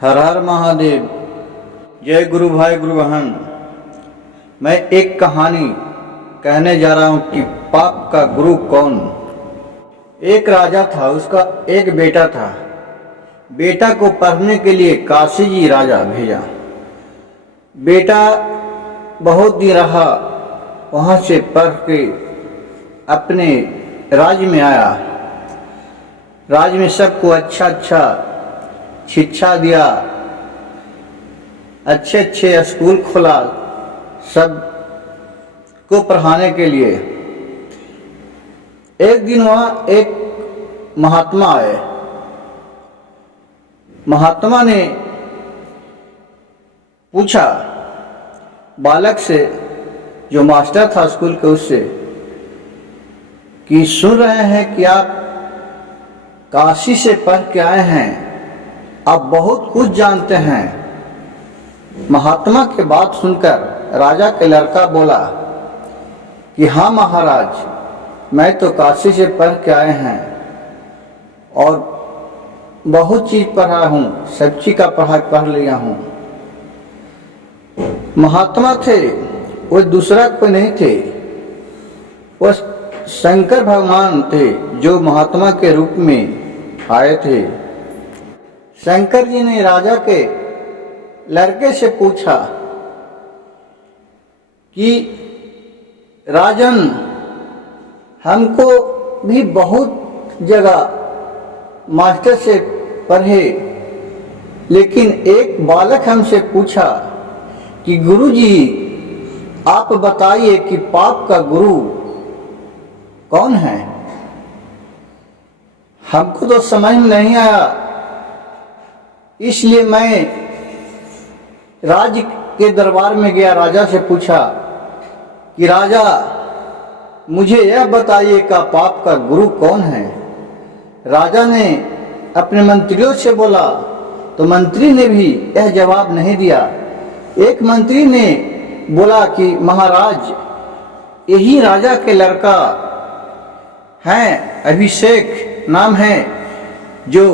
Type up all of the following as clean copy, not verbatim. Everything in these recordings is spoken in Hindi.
हर हर महादेव। जय गुरु भाई गुरु बहन। मैं एक कहानी कहने जा रहा हूँ कि पाप का गुरु कौन। एक राजा था, उसका एक बेटा था। बेटा को पढ़ने के लिए काशी जी राजा भेजा। बेटा बहुत दिन रहा, वहाँ से पढ़ के अपने राज्य में आया। राज्य में सबको अच्छा शिक्षा दिया, अच्छे स्कूल खोला सब को पढ़ाने के लिए। एक दिन वहाँ एक महात्मा आए। महात्मा ने पूछा बालक से, जो मास्टर था स्कूल के, उससे कि सुन रहे हैं कि आप काशी से पढ़ के आए हैं, आप बहुत कुछ जानते हैं। महात्मा की बात सुनकर राजा के लड़का बोला कि हाँ महाराज, मैं तो काशी से पढ़ के आए हैं और बहुत चीज पढ़ा हूँ, सब चीज का पढ़ाई पढ़ लिया हूँ। महात्मा थे, वो दूसरा कोई नहीं थे, वो शंकर भगवान थे जो महात्मा के रूप में आए थे। शंकर जी ने राजा के लड़के से पूछा कि राजन, हमको भी बहुत जगह मास्टर से पढ़े, लेकिन एक बालक हमसे पूछा कि गुरुजी आप बताइए कि पाप का गुरु कौन है। हमको तो समझ में नहीं आया, इसलिए मैं राज्य के दरबार में गया। राजा से पूछा कि राजा, मुझे यह बताइए कि पाप का गुरु कौन है। राजा ने अपने मंत्रियों से बोला तो मंत्री ने भी यह जवाब नहीं दिया। एक मंत्री ने बोला कि महाराज, यही राजा के लड़का हैं, अभिषेक नाम है, जो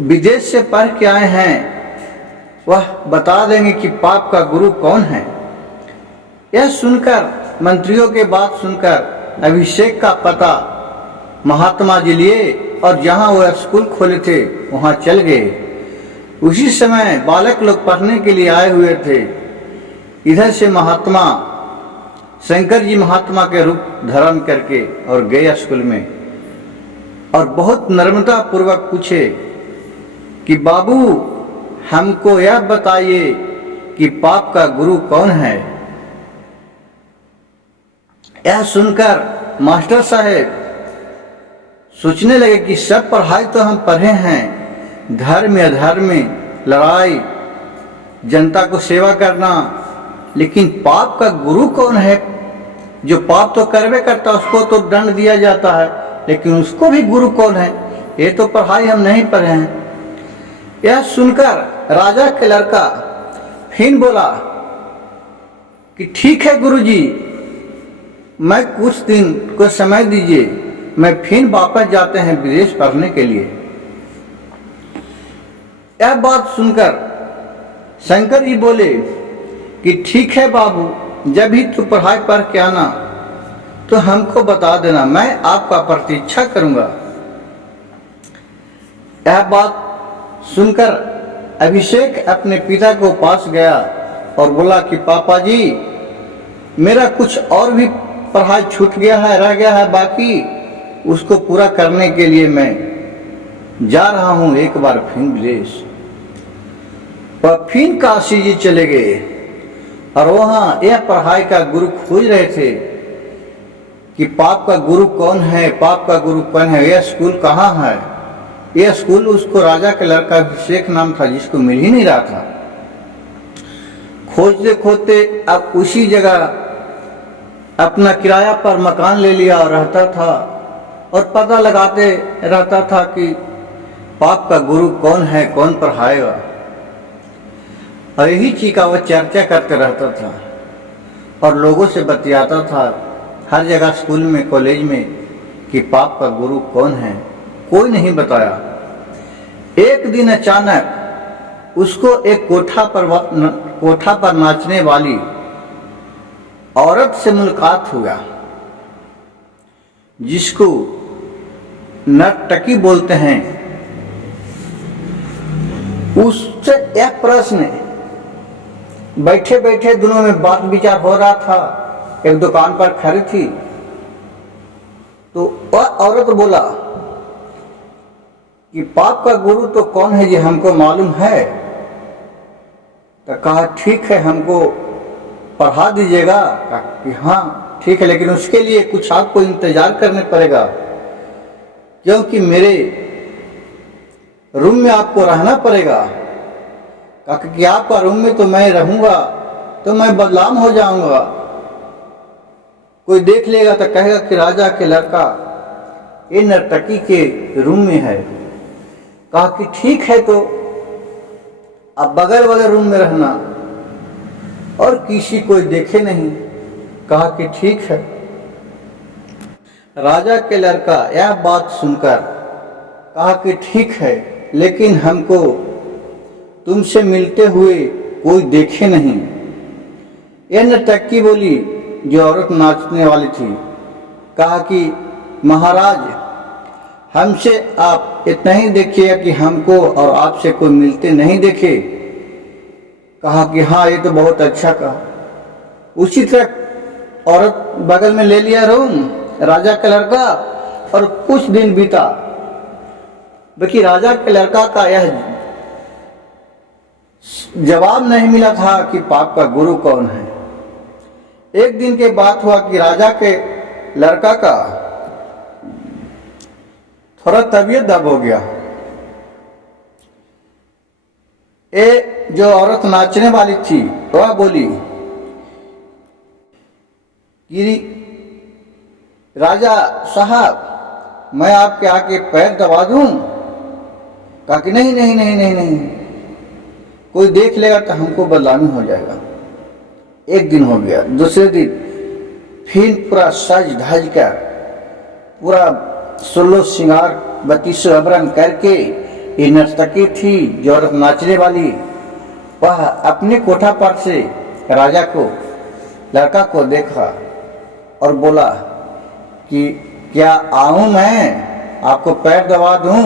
विदेश से पढ़ के आए हैं, वह बता देंगे कि पाप का गुरु कौन है। यह सुनकर, मंत्रियों के बात सुनकर अभिषेक का पता महात्मा जी लिए और जहां वह स्कूल खोले थे वहां चल गए। उसी समय बालक लोग पढ़ने के लिए आए हुए थे। इधर से महात्मा शंकर जी महात्मा के रूप धारण करके और गए स्कूल में, और बहुत नम्रता पूर्वक पूछे कि बाबू, हमको यह बताइए कि पाप का गुरु कौन है। यह सुनकर मास्टर साहब सोचने लगे कि सब पढ़ाई तो हम पढ़े हैं, धर्म अधर्म में लड़ाई, जनता को सेवा करना, लेकिन पाप का गुरु कौन है। जो पाप तो करवे करता उसको तो दंड दिया जाता है, लेकिन उसको भी गुरु कौन है, ये तो पढ़ाई हम नहीं पढ़े हैं। यह सुनकर राजा के लड़का फिर बोला कि ठीक है गुरुजी, मैं कुछ दिन को समय दीजिए, मैं फिर वापस जाते हैं विदेश पढ़ने के लिए। यह बात सुनकर शंकर जी बोले कि ठीक है बाबू, जब भी तू पढ़ाई पढ़ के आना तो हमको बता देना, मैं आपका प्रतीक्षा करूंगा। यह बात सुनकर अभिषेक अपने पिता को पास गया और बोला कि पापा जी, मेरा कुछ और भी पढ़ाई छूट गया है, रह गया है बाकी, उसको पूरा करने के लिए मैं जा रहा हूं एक बार फिर विदेश। वह फिर काशी जी चले गए और वहां यह पढ़ाई का गुरु खोज रहे थे कि पाप का गुरु कौन है, पाप का गुरु कौन है, यह स्कूल कहाँ है। यह स्कूल उसको राजा के लड़का अभिषेक नाम था, जिसको मिल ही नहीं रहा था। खोजते खोजते अब उसी जगह अपना किराया पर मकान ले लिया और रहता था, और पता लगाते रहता था कि पाप का गुरु कौन है, कौन पढ़ाएगा, और यही चीज का वह चर्चा करते रहता था और लोगों से बतियाता था हर जगह, स्कूल में, कॉलेज में, कि पाप का गुरु कौन है। कोई नहीं बताया। एक दिन अचानक उसको एक कोठा पर नाचने वाली औरत से मुलाकात हुआ, जिसको नर्तकी बोलते हैं। उससे यह प्रश्न बैठे बैठे दोनों में बात विचार हो रहा था। एक दुकान पर खड़ी थी, तो वह औरत बोला कि पाप का गुरु तो कौन है, ये हमको मालूम है। तो कहा ठीक है, हमको पढ़ा दीजिएगा। कहा कि हाँ ठीक है, लेकिन उसके लिए कुछ आपको इंतजार करने पड़ेगा, क्योंकि मेरे रूम में आपको रहना पड़ेगा। कहा कि आपका रूम में तो मैं रहूंगा तो मैं बदनाम हो जाऊंगा, कोई देख लेगा तो कहेगा कि राजा के लड़का ये नर्तकी के रूम में है। कहा कि ठीक है, तो अब बगल वाले रूम में रहना और किसी कोई देखे नहीं। कहा कि ठीक है। राजा के लड़का यह बात सुनकर कहा कि ठीक है, लेकिन हमको तुमसे मिलते हुए कोई देखे नहीं। यह नर्तकी बोली, जो औरत नाचने वाली थी, कहा कि महाराज, हमसे आप इतना ही देखिएगा कि हमको और आपसे कोई मिलते नहीं देखे। कहा कि हाँ, ये तो बहुत अच्छा कहा। उसी तरह औरत बगल में ले लिया रूम राजा का लड़का, और कुछ दिन बीता। देखिए, राजा के लड़का का यह जवाब नहीं मिला था कि पाप का गुरु कौन है। एक दिन के बात हुआ कि राजा के लड़का का थोड़ा तबीयत दब हो गया। ये जो औरत नाचने वाली थी वह बोली कि राजा साहब, मैं आपके आके पैर दबा दूं? कहा कि नहीं नहीं नहीं नहीं नहीं, कोई देख लेगा तो हमको बदनामी हो जाएगा। एक दिन हो गया, दूसरे दिन फिर पूरा सज धज कर, पूरा 16 श्रृंगार 32 आभरण करके ये नर्तकी थी जो औरत नाचने वाली, वह अपने कोठा पर से राजा को लड़का को देखा और बोला कि क्या आऊं मैं, आपको पैर दबा दूं?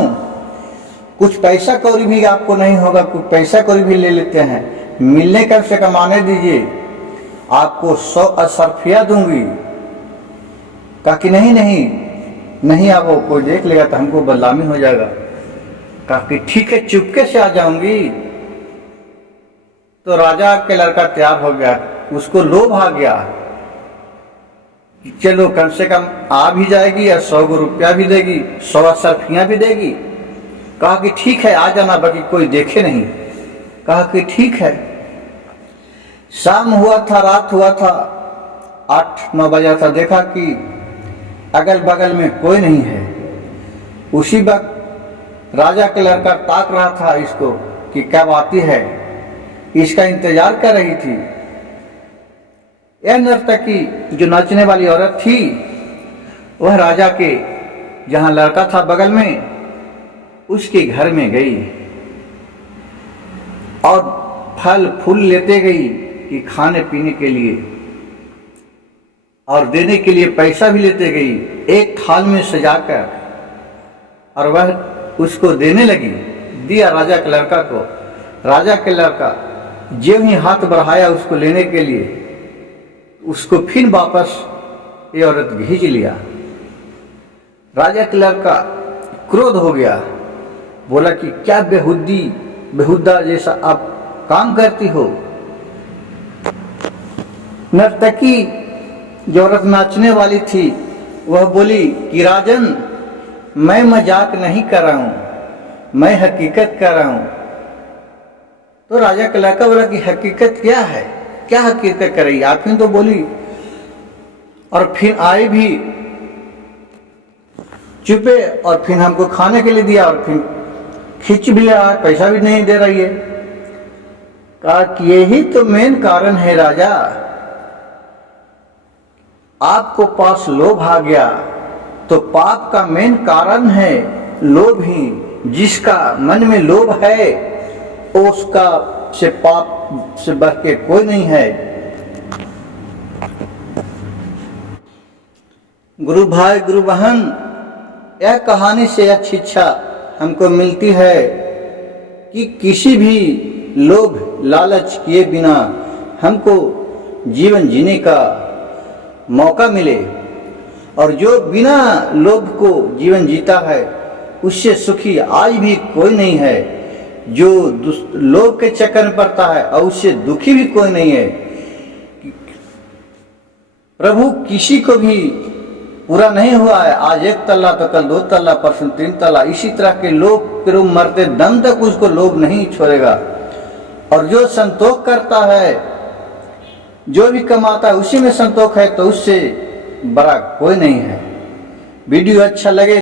कुछ पैसा कौड़ी भी आपको नहीं होगा, कुछ पैसा कौड़ी भी ले लेते हैं, मिलने कम से कम आने दीजिए, आपको 100 अशर्फिया दूंगी। कहा कि नहीं नहीं नहीं, आप कोई देख लेगा तो हमको बदनामी हो जाएगा। कहा कि ठीक है, चुपके से आ जाऊंगी। तो राजा के लड़का तैयार हो गया, उसको लोभ आ गया, चलो कम से कम आ भी जाएगी और 100 रुपया भी देगी, 100 अशर्फियां भी देगी। कहा कि ठीक है, आ जाना, बाकी कोई देखे नहीं। कहा कि ठीक है। शाम हुआ था, रात हुआ था, 8-9 बजा था। देखा कि अगल बगल में कोई नहीं है। उसी वक्त राजा के लड़का ताक रहा था इसको कि कब आती है, इसका इंतजार कर रही थी। यह नर्तकी जो नाचने वाली औरत थी, वह राजा के जहां लड़का था बगल में, उसके घर में गई और फल फूल लेते गई कि खाने पीने के लिए, और देने के लिए पैसा भी लेते गई एक थाल में सजाकर, और वह उसको देने लगी। दिया राजा के लड़का को। राजा के लड़का जो ही हाथ बढ़ाया उसको लेने के लिए, उसको फिर वापस ये औरत खींच लिया। राजा के लड़का क्रोध हो गया, बोला कि क्या बेहुदा जैसा आप काम करती हो। नर्तकी जो औरत नाचने वाली थी वह बोली कि राजन, मैं मजाक नहीं कर रहा हूं, मैं हकीकत कर रहा हूं। तो राजा का लड़का बोला कि हकीकत क्या है, क्या हकीकत कर रही, आप ही तो बोली। और फिर आई भी चुपे, और फिर हमको खाने के लिए दिया, और फिर खींच भी रहा है, पैसा भी नहीं दे रही है। कहा कि यही तो मेन कारण है राजा, आपको पास लोभ आ गया, तो पाप का मेन कारण है लोभ ही। जिसका मन में लोभ है उसका से पाप से बढ़ के कोई नहीं है। गुरु भाई गुरु बहन, यह कहानी से यह शिक्षा हमको मिलती है कि किसी भी लोभ लालच किए बिना हमको जीवन जीने का मौका मिले, और जो बिना लोभ को जीवन जीता है उससे सुखी आज भी कोई नहीं है। जो लोभ के चक्कर में पड़ता है और उससे दुखी भी कोई नहीं है। प्रभु किसी को भी पूरा नहीं हुआ है, आज 1 तल्ला तो कल 2 तल्ला, परसों 3 तल्ला, इसी तरह के लोग फिर मरते दम तक उसको लोभ नहीं छोड़ेगा। और जो संतोष करता है, जो भी कमाता है उसी में संतोष है, तो उससे बड़ा कोई नहीं है। वीडियो अच्छा लगे